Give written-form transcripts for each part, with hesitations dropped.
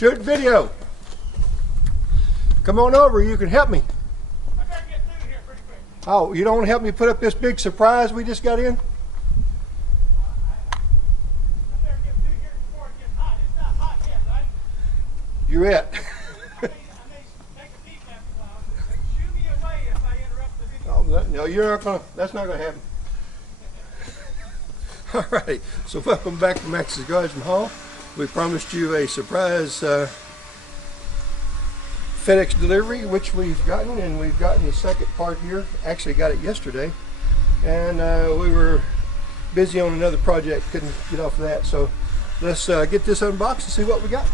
Shoot video. Come on over, you can help me. I better get through here pretty quick. Oh, you don't want to help me put up this big surprise we just got in? I better get through here before it gets hot. It's not hot yet, right? You're it. I may take a peek after a while. Shoo me away if I interrupt the video. Oh, no, you're not gonna. That's not gonna happen. All right. So welcome back to MaxsGarajMahal. We promised you a surprise FedEx delivery, which we've gotten, and we've gotten the second part here. Actually got it yesterday, and we were busy on another project, couldn't get off of that. So let's get this unboxed and see what we got.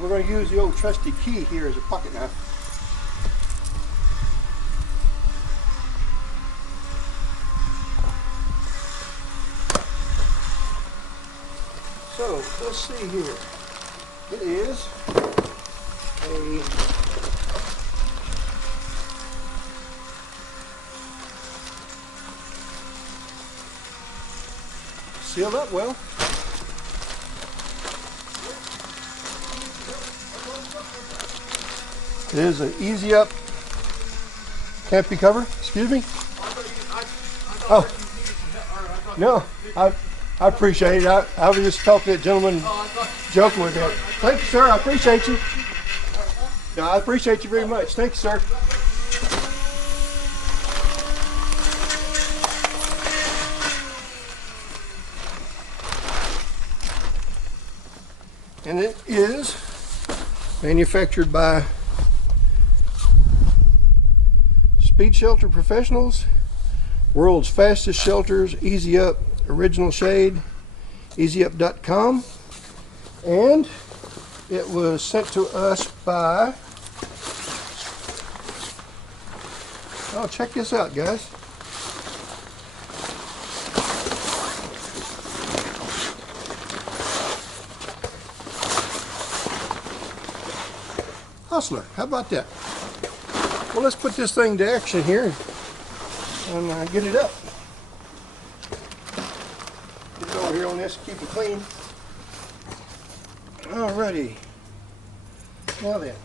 We're going to use the old trusty key here as a pocket knife. So let's see here. It is a sealed up well. It is an easy up campy cover. Excuse me? Oh, no, I appreciate it. I was just talking to a gentleman, joking with him. Thank you, sir. I appreciate you. No, I appreciate you very much. Thank you, sir. And it is manufactured by Speed Shelter Professionals, world's fastest shelters, Easy Up, original shade, easyup.com, and it was sent to us by, oh, check this out, guys. Hustler, how about that? Well, let's put this thing to action here and get it up. Get it over here on this, keep it clean. Alrighty. Now then.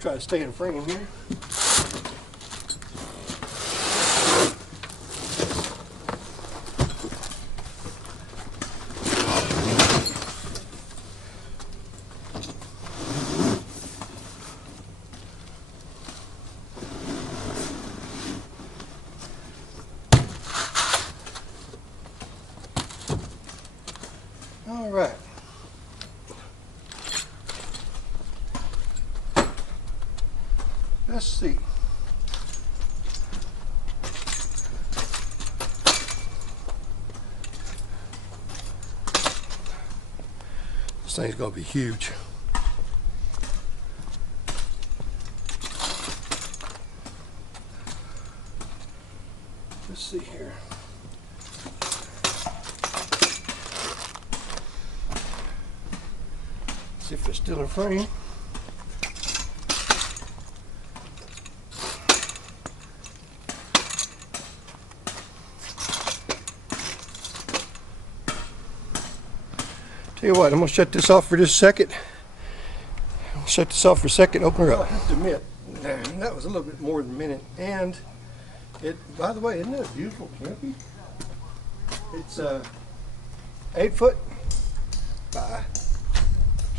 Try to stay in frame here. All right. Let's see. This thing's gonna be huge. Let's see here. See if it's still in frame. Tell you what, I'm going to shut this off for just a second. I'll shut this off for a second, open her up. I have to admit, that was a little bit more than a minute. And it, by the way, isn't that a beautiful campy? It's 8 foot by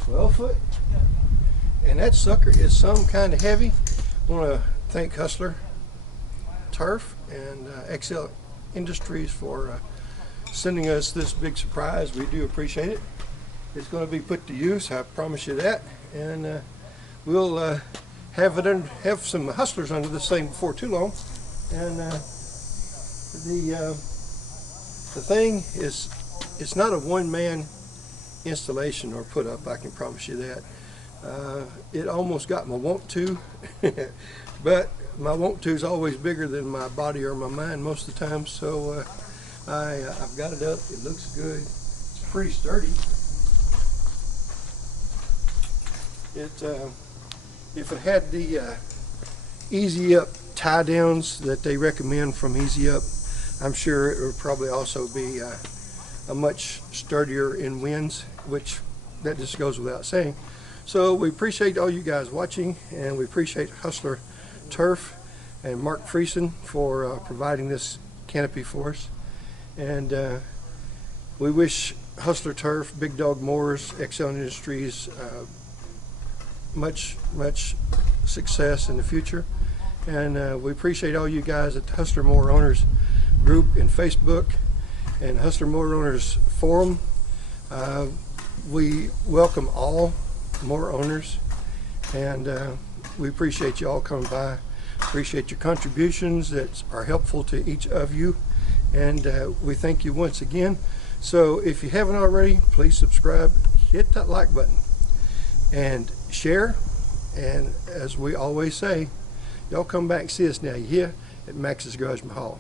12 foot. And that sucker is some kind of heavy. I want to thank Hustler Turf and XL Industries for sending us this big surprise. We do appreciate it. It's going to be put to use, I promise you that, and we'll have some hustlers under this thing before too long. And the thing is, it's not a one-man installation or put up, I can promise you that. It almost got my want to, but my want to is always bigger than my body or my mind most of the time. So I've got it up. It looks good. It's pretty sturdy. If it had the easy up tie downs that they recommend from Easy Up, I'm sure it would probably also be a much sturdier in winds, which that just goes without saying. So we appreciate all you guys watching, and we appreciate Hustler Turf and Mark Friesen for providing this canopy for us. And we wish Hustler Turf, BigDog Mowers, XL Industries much success in the future. And we appreciate all you guys at the Hustler Mower Owners group in Facebook and Hustler Mower Owners Forum. We welcome all mower owners, and we appreciate you all coming by. Appreciate your contributions that are helpful to each of you, and we thank you once again. So if you haven't already, please subscribe, hit that like button, and share. And as we always say, y'all come back and see us now here at MaxsGarajMahal.